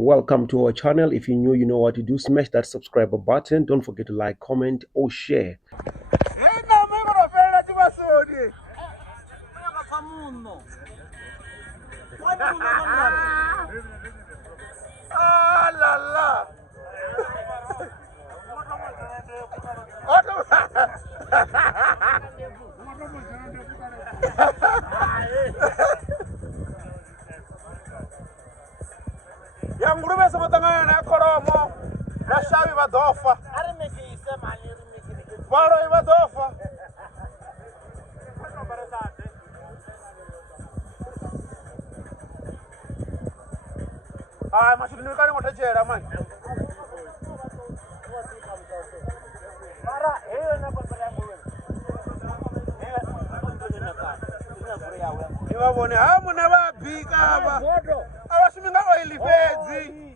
Welcome to our channel. If you're new, you know what to do. Smash that subscribe button. Don't forget to like, comment, or share. Tshivhasoni. Ah la la. Ya nguluve songo tangana na kholomo vashavi va dofa valoyi va dofa. Ai mashudu ni kale ngotechela manje. Mara heyo na papala yangu. Niwabone ha muna va bika ava. Ava swiminga oil fedzi.